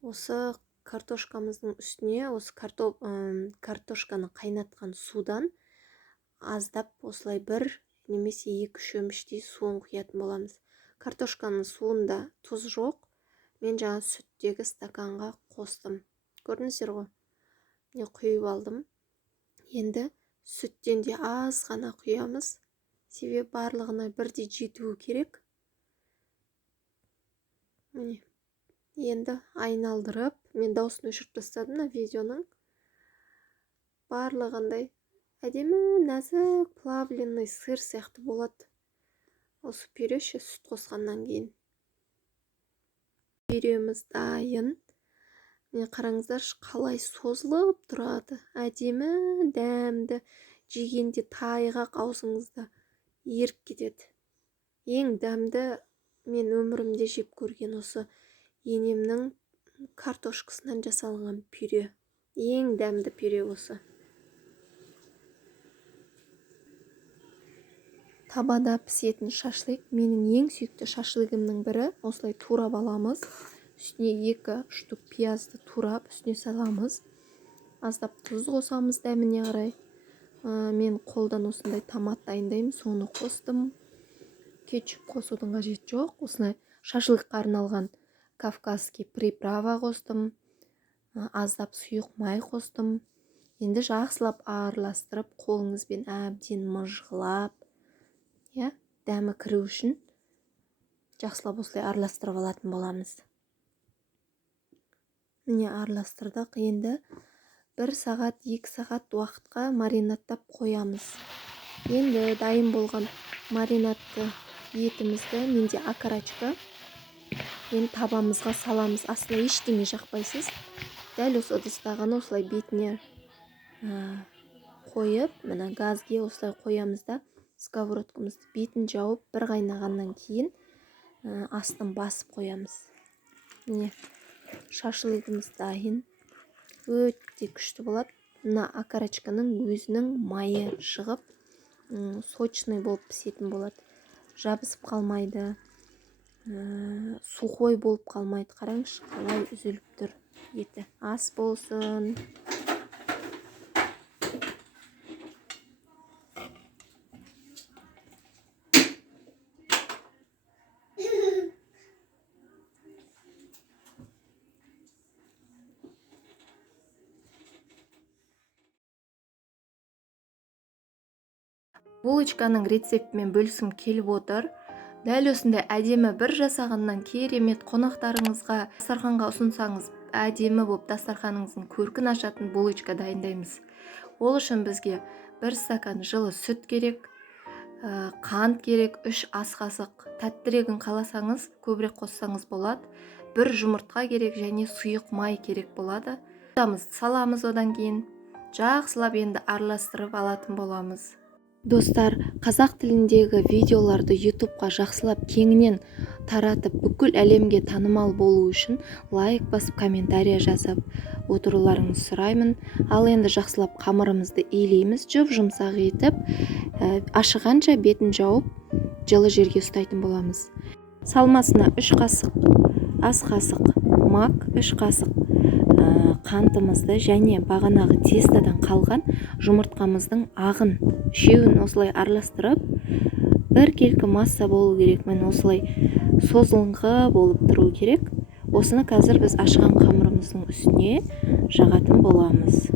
осы картошкамыздың үстіне осы картошканы қайнатқан судан аздап осылай бір немесе 2 шөміштей суын құятын боламыз. Картошканың суында тұз жоқ. Мен жаңа сүттегі стаканға қостым. Көрдіңіздер ғой? Мен құйып алдым. Енді сүттен де аз ғана құямыз. Себебі барлығына бірдей жетуі керек. Міне. Енді айналдырып, мен дауысын өшіріп тастадым видеоның. Барлығындай әдемі, нәзік, плавленный сыр сияқты болады. Осы пюреше сүт қосқаннан кейін. Пюреміз дайын. Міне қараңыздар, қалай созылып тұрады. Әдемі, дәмді, жегенде тайғақ аузыңызда еріп кетеді. Ең дәмді мен өмірімде жеп көрген осы енемнің картошкасынан жасалған пюре. Ең дәмді пюре осы. Табада пісетін шашлык менің ең сүйікті шашлығымның бірі. Осылай турап аламыз. Үстіне 2 штук пиязды турап, үстіне саламыз. Аздап тұз қосамыз дәміне қарай. Мен қолдан осындай томат дайындаймын, соны қостым. Кетчуп қосудың қажеті жоқ. Осындай шашлыққа арналған кавказский приправа қостым. Аздап сұйық май қостым. Енді жақсылап араластырып, қолыңызбен әбден мыжғылап, дәмі кіру үшін жақсылап осылай араластырып алатын боламыз. Міне араластырдық. Енді 1 сағат, 2 сағат уақытқа маринаттап қоямыз. Енді дайын болған маринатты етімізді, менде окорочка, енді табамызға саламыз. Астына ештеңе жақпайсыз. Дәл осы ыдыстағаны осылай бетіне қойып, мына газге осылай қоямыз да, сковородкамызды бетін жауып, бір қайнағаннан кейін астын басып қоямыз. Міне шашлығымыз дайын. Өте күшті болады. мына окорочканың өзінің майы шығып, сочный болып пісетін болады. Жабысып қалмайды, сухой болып қалмайды. Қараңызшы, қалай үзіліп тұр еті. Ас болсын. Булочканың рецептімен бөлісім келіп отыр. Дәл осындай әдемі бір жасағаннан керемет қонақтарыңызға, дастарханға ұсынсаңыз, әдемі болып дастарханыңыздың көркін ашатын булочка дайындаймыз. Ол үшін бізге 1 стакан жылы сүт керек, қант керек, 3 ас қасық. Тәттірегін қаласаңыз, көбірек қоссаңыз болады. 1 жұмыртқа керек және сұйық май керек болады. Саламыз, одан кейін жақсылап енді араластырып алатын боламыз. Достар, қазақ тіліндегі видеоларды YouTubeға жақсылап кеңінен таратып, бүкіл әлемге танымал болу үшін лайк басып, комментария жазып отыруларыңызды сұраймын. Ал енді жақсылап қамырымызды илейміз, жұп-жұмсақ етіп, ашығанша бетін жауып, жылы жерге ұстайтын боламыз. Салмасына 3 қасық ас қасық мак, 3 қасық қантымызды және бағанағы тестадан қалған жұмыртқамыздың ағын үшеуін осылай араластырып, бір келкі масса болу керек. Мен осылай созылыңқы болып тұру керек. Осыны қазір біз ашқан қамырымыздың үстіне жағатын боламыз.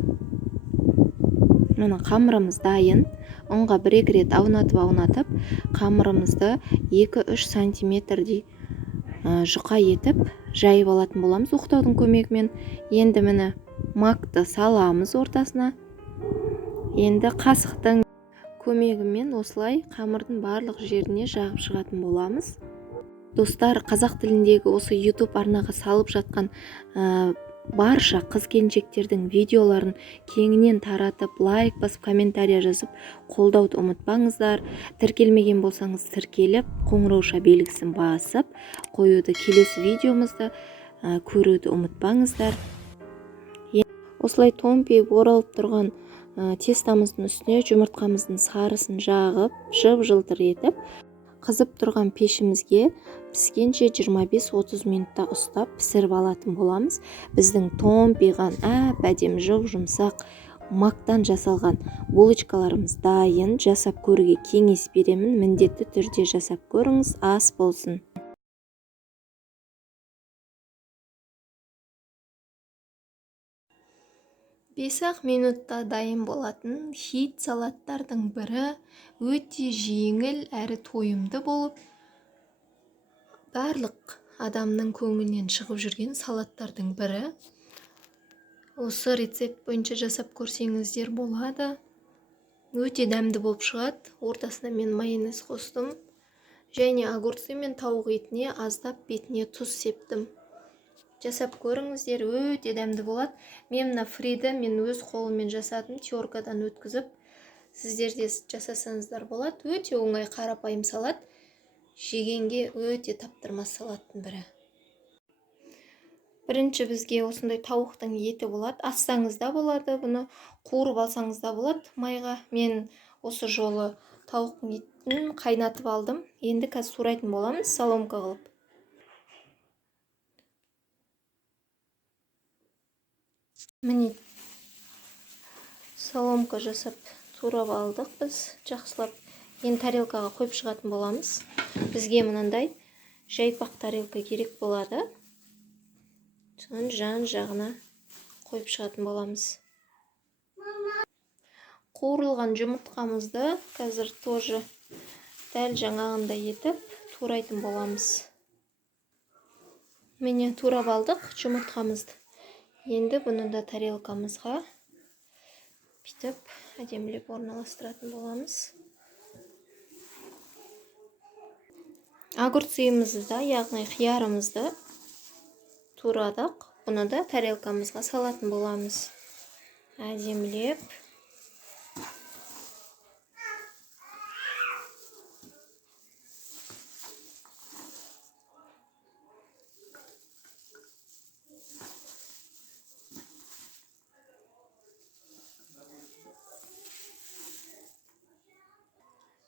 Мына қамырымыз дайын. Ұнға 1-2 рет аунатып, қамырымызды 2-3 сантиметрдей жұқа етіп жайып алатын боламыз оқтаудың көмегімен. Енді міне макты саламыз ортасына. Енді қасықтың көмегімен осылай қамырдың барлық жеріне жағып шығатын боламыз. Достар, қазақ тіліндегі осы YouTube арнаға салып жатқан барша қыз-келіншектердің видеоларын кеңінен таратып, лайк басып, комментария жазып, қолдауды ұмытпаңыздар. Тіркелмеген болсаңыз тіркеліп, қоңырауша белгісін басып қоюды, келесі видеомызды көруді ұмытпаңыздар. Осылай томпиып оралып тұрған тестамыздың үстіне жұмыртқамыздың сарысын жағып, жып-жылтыр етіп, қызып тұрған пешімізге піскенше 25-30 минутта ұстап пісіріп алатын боламыз. Біздің томпиған әп-әдемі жұп-жұмсақ мактан жасалған булочкаларымыз дайын. Жасап көруге кеңес беремін. Міндетті түрде жасап көріңіз, ас болсын. 5 минутта дайын болатын хит салаттардың бірі, өте жеңіл әрі тойымды болып, барлық адамның көңілінен шығып жүрген салаттардың бірі. Осы рецепт бойынша жасап көрсеңіздер болады. Өте дәмді болып шығады. Ортасына мен майонез қостым. Және огурцы мен тауық етіне аздап бетіне тұз септім. Жасап көріңіздер, өте дәмді болады. Мен мына фриді мен өз қолыммен жасадым, теркадан өткізіп. Сіздер де жасасаңыздар болады. Өте оңай, қарапайым салат. Жегенге өте таптырмас салаттың бірі. Бірінші бізге осындай тауықтың еті болады. Ассаңыз да болады, бұны қуырып алсаңыз да болады майға. Мен осы жолы тауықтың етін қайнатып алдым. Енді қазір турайтын боламыз, соломка қылып. Міне соломка жасап турап алдық біз жақсылап. Енді тарелкаға қойып шығатын боламыз. Бізге мынандай жайпақ тарелка керек болады. Соның жан-жағына қойып шығатын боламыз. Қуырылған жұмыртқамызды қазір тоже дәл жаңағындай етіп турайтын боламыз. Міне турап алдық жұмыртқамызды. Енді бұны да тарелкамызға бүйтіп әдемілеп орналастыратын боламыз. Огурцымызды да, яғни қиярымызды турадық. Бұны да тарелкамызға салатын боламыз. Әдемілеп.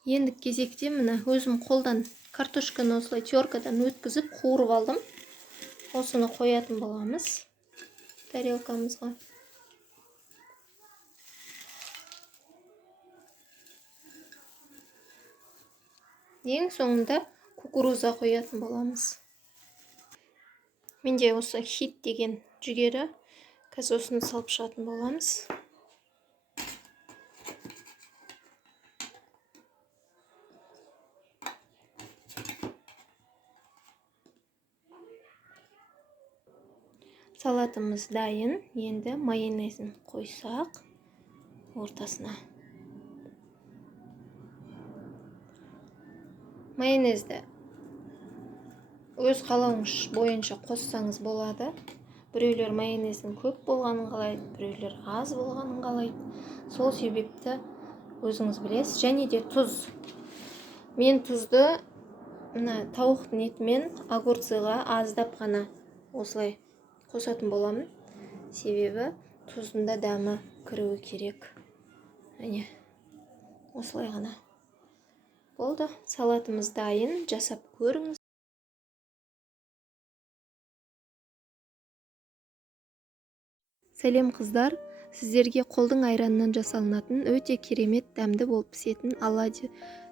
Енді кезекте міне өзім қолдан картошканы осылай теркадан өткізіп қуырып алдым. Осыны қоятын боламыз тарелкамызға. Ең соңында кукуруза қоятын боламыз. Менде осы хит деген жүгері. Қазір осыны салып шығатын боламыз. Салатымыз дайын. Енді майонезін қойсақ ортасына. Майонезді өз қалауыңыз бойынша қоссаңыз болады. Біреулер майонездің көп болғанын қалайды, біреулер аз болғанын қалайды. Сол себепті өзіңіз білесіз. Және де тұз. Мен тұзды тауықтың етімен огурцыға аздап қана осылай қосатын боламын. Себебі тұздың да дәмі кіруі керек. Әне, осылай ғана. Болды. Салатымыз дайын. Жасап көріңіз. Сәлем қыздар. Сіздерге қолдың айранынан жасалынатын өте керемет дәмді болып пісетін оладьи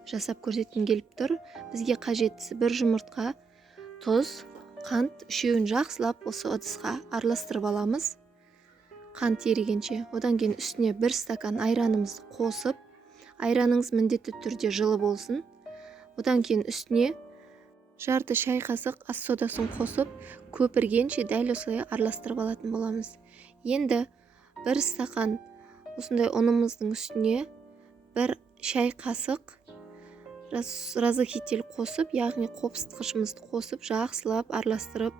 жасап көрсеткім келіп тұр. Бізге қажеттісі 1 жұмыртқа, тұз, қант, үшеуін жақсылап осы ыдысқа араластырып аламыз. Қант ерігенше. Одан кейін үстіне 1 стакан айранымызды қосып, айраныңыз міндетті түрде жылы болсын. Одан кейін үстіне жарты шай қасық ас содасын қосып, көпіргенше дәл осылай араластырып алатын боламыз. Енді 1 стақан осындай ұнымыздың үстіне 1 шай қасық разыхитель қосып, яғни қопсытқышымызды қосып, жақсылап араластырып,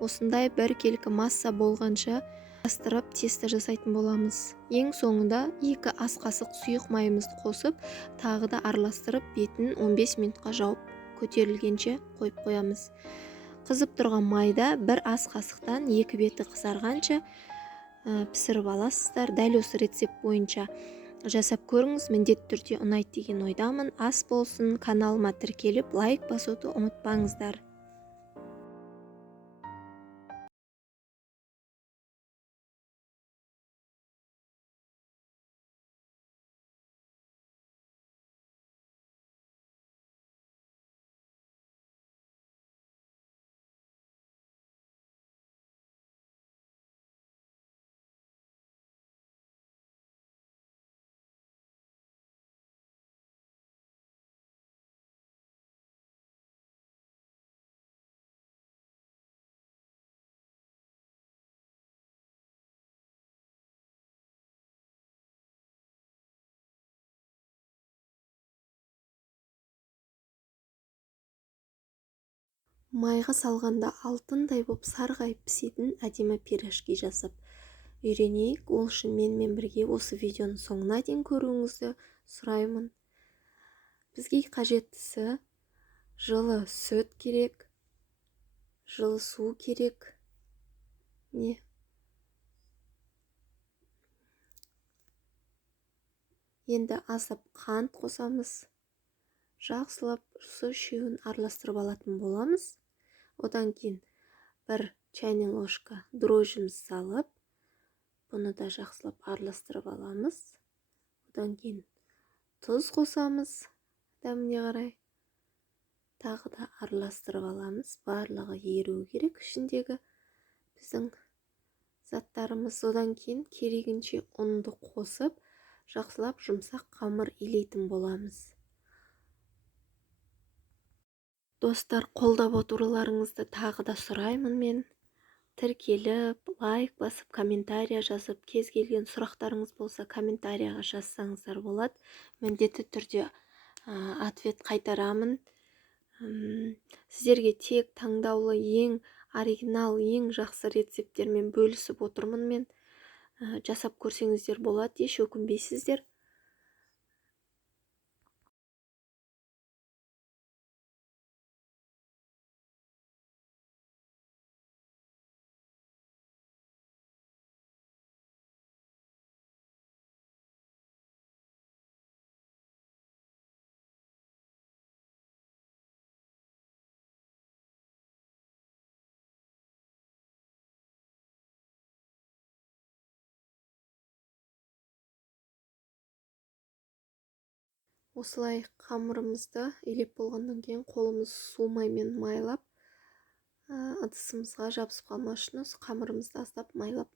осындай 1 келкі масса болғанша араластырып тесто жасайтын боламыз. Ең соңында 2 ас қасық сұйық майымызды қосып, тағы да араластырып, бетін 15 минутқа жауып, көтерілгенше қойып қоямыз. Қызып тұрған майда 1 ас қасықтан 2 беті қызарғанша пісіріп аласыздар. Дәл осы рецепт бойынша жасап көріңіз, міндетті түрде ұнайды деген ойдамын. Ас болсын, каналыма тіркеліп, лайк басуды ұмытпаңыздар. Майға салғанда алтындай боп сарғайып пісетін әдемі пирожки жасап үйренейік. Ол үшін менімен бірге осы видеоның соңына дейін көруіңізді сұраймын. Бізге қажеттісі жылы сүт керек, жылы су керек. Енді аздап қант қосамыз. Жақсылап осы үшеуін араластырып алатын боламыз. Одан кейін 1 чайный ложка дрожжіміз салып, бұны да жақсылап араластырып аламыз. Одан кейін тұз қосамыз, дәміне қарай. Тағы да араластырып аламыз. Барлығы еруі керек ішіндегі біздің заттарымыз. Одан кейін керегінше ұнды қосып, жақсылап жұмсақ қамыр илейтін боламыз. Достар, қолдап отыруларыңызды тағы да сұраймын мен. Тіркеліп, лайк басып, комментария жазып, кез келген сұрақтарыңыз болса, комментарияға жазсаңыздар болады. Міндетті түрде ответ қайтарамын. Сіздерге тек таңдаулы ең оригинал, ең жақсы рецепттермен бөлісіп отырмын мен. Жасап көрсеңіздер болады, еш өкінбейсіздер. осылай қамырымызды илеп болғаннан кейін қолымыз суымаймен майлап ыдысымызға жабысып қалмас үшін осы қамырымызды аздап майлап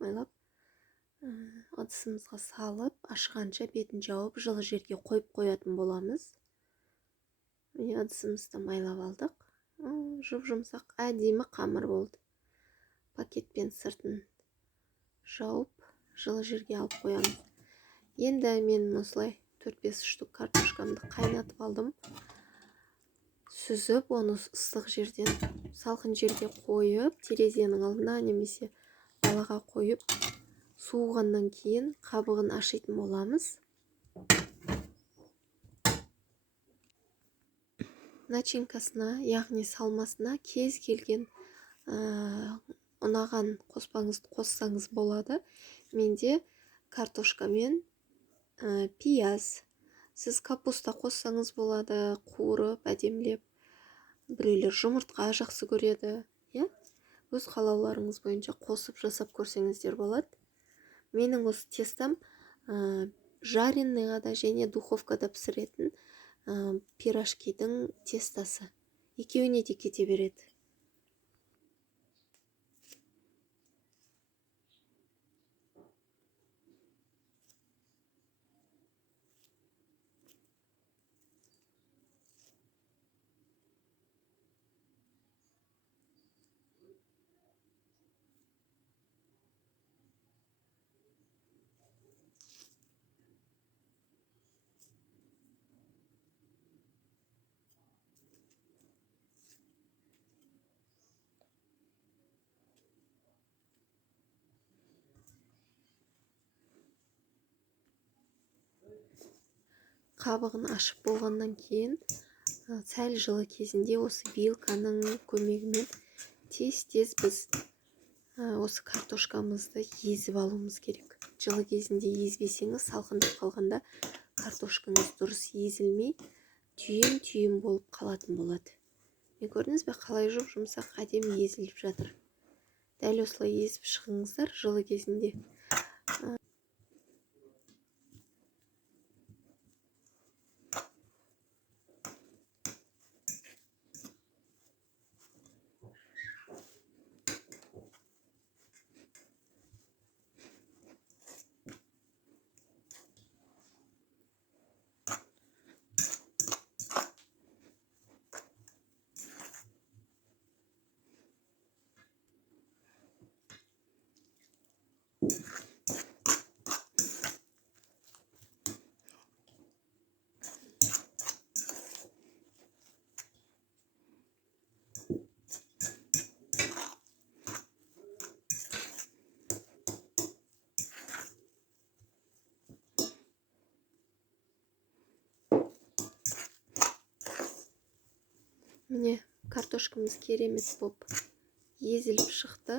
ыдысымызға салып ашығанша бетін жауып жылы жерге қойып қоятын боламыз. Міне ыдысымызды майлап алдық. Жұп-жұмсақ әдемі қамыр болды. Пакетпен сыртын жауып жылы жерге алып қоямыз. Енді мен осылай 4-5 штук картошкамды қайнатып алдым. Сүзіп, оны ыстық жерден салқын жерге қойып, терезенің алдына немесе далаға қойып, суығаннан кейін қабығын ашитын боламыз. Начинкасына, яғни салмасына кез келген ұнаған қоспаңызды қоссаңыз болады. Менде картошка мен пияз. Сіз капуста қоссаңыз болады, қуырып, әдемілеп. Біреулер жұмыртқа жақсы көреді. Өз қалауларыңыз бойынша қосып жасап көрсеңіздер болады. Менің осы тестам жареныйға да және духовкада пісіретін пирожкидің тестасы. Екеуіне де кете береді. Қабығын ашып болғаннан кейін сәл жылы кезінде осы вилканың көмегімен тез біз осы картошкамызды езіп алуымыз керек. Жылы кезінде езбесеңіз, салқындап қалғанда картошкаңыз дұрыс езілмей, түйін болып қалатын болады. Көрдіңіз бе, қалай жұмсақ әдемі езіліп жатыр. Дәл осылай езіп шығыңыздар жылы кезінде. Міне, картошкамыз керемет боп езіліп шықты.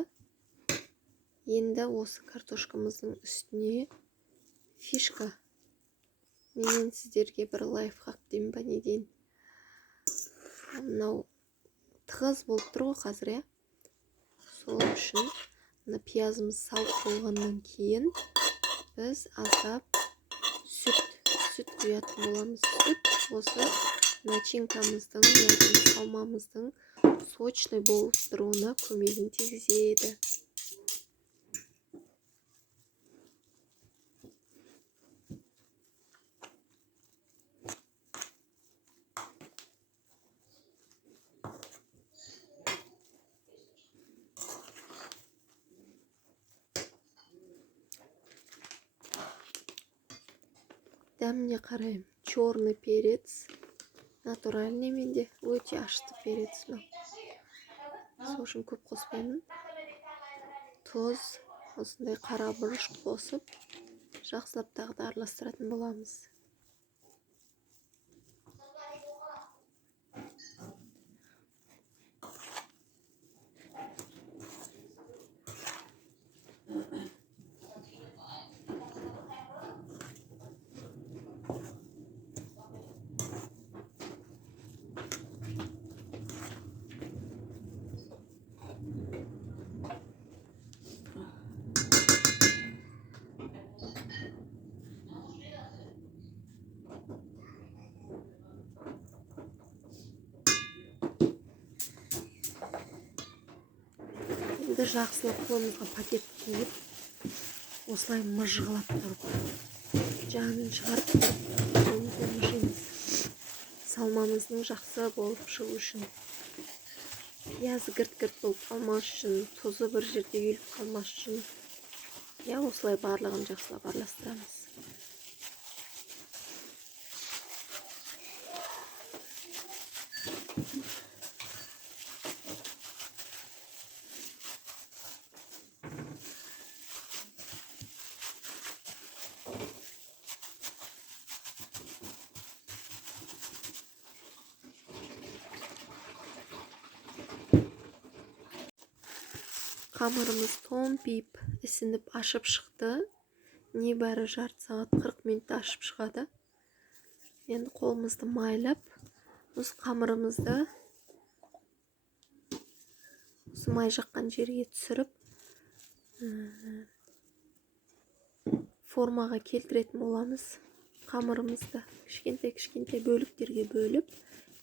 Енді осы картошкамыздың үстіне фишка. Менен сіздерге бір лайфхак деймін ба, не дейін. Мынау тығыз болып тұр ғой қазір, сол үшін пиязымыз салып болғаннан кейін біз аздап сүт құятын боламыз. Сүт осы начинкамыздың, салмамыздың сочный болып тұруына көмегін тигізеді. Дәміне қарайым. Черный перец. Натуральный менде. Өте ашты перец. Сол үшін көп қоспаймын. Тұз, осындай қара бұрыш қосып, жақсылап тағы да араластыратын боламыз. енді жақсылап қолымызға пакет киіп осылай мыжғылап тұрып жанын шығарып тұрып қолымызбен мыжимыз. Салмамыздың жақсы болып шығу үшін, пиязы гірт-гірт болып қалмас үшін, тұзы бір жерде үйіліп қалмас үшін, осылай барлығын жақсылап араластырамыз. Қамырымыз томпиып, ісініп ашып шықты. Небәрі жарты сағат 40 минутта ашып шығады. Енді қолымызды майлап, осы қамырымызды осы май жаққан жерге түсіріп, формаға келтіретін боламыз. Қамырымызды кішкентай бөліктерге бөліп,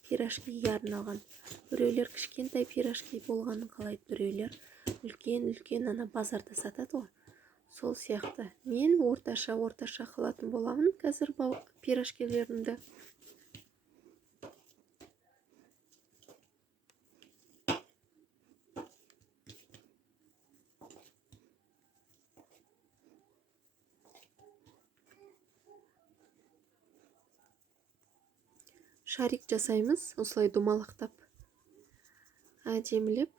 пирожкиге арналған. Біреулер кішкентай пирожки болғанын қалайды, біреулер үлкен ана базарда сатады ғой. Сол сияқты мен орташа қылатын боламын қазір пирожкилерімді. Шарик жасаймыз, осылай домалақтап, әдемілеп.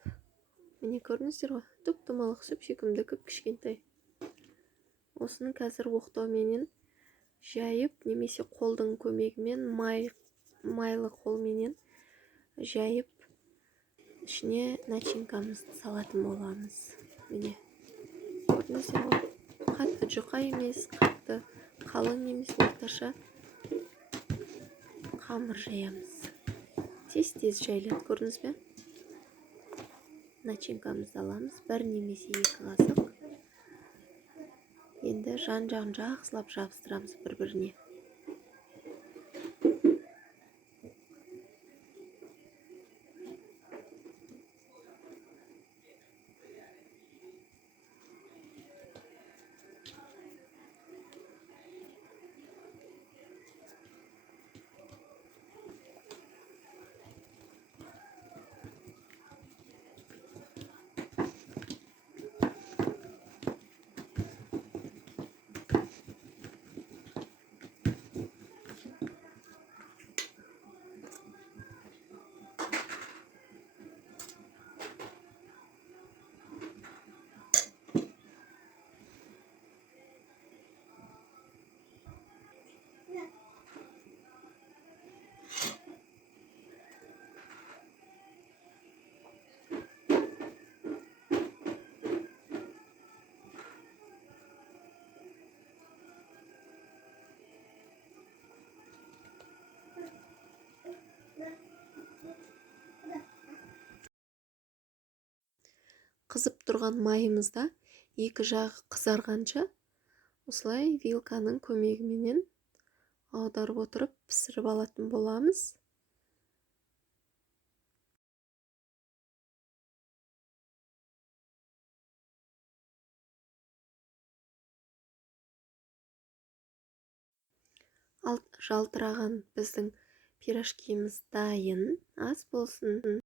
Міне көрдіңіздер ғой, тұп-тұмалақ сүп-сүйкімді кішкентай. Осыны қазір оқтауменен жайып, немесе қолдың көмегімен, майлы қолменен жайып, ішіне начинкамызды салатын боламыз. Міне көрдіңіздер ғой, қатты жұқа емес, қатты қалың емес, орташа қамыр жаямыз. Тез жайылады, көрдіңіз бе? Начинкамызды аламыз, бір немесе 2 қасық. Енді жан-жағын жақсылап жабыстырамыз бір-біріне. Қызып тұрған майымызда екі жағы қызарғанша осылай вилканың көмегіменен аударып отырып пісіріп алатын боламыз. Ал жалтыраған біздің пирожкиміз дайын. Аз болсын.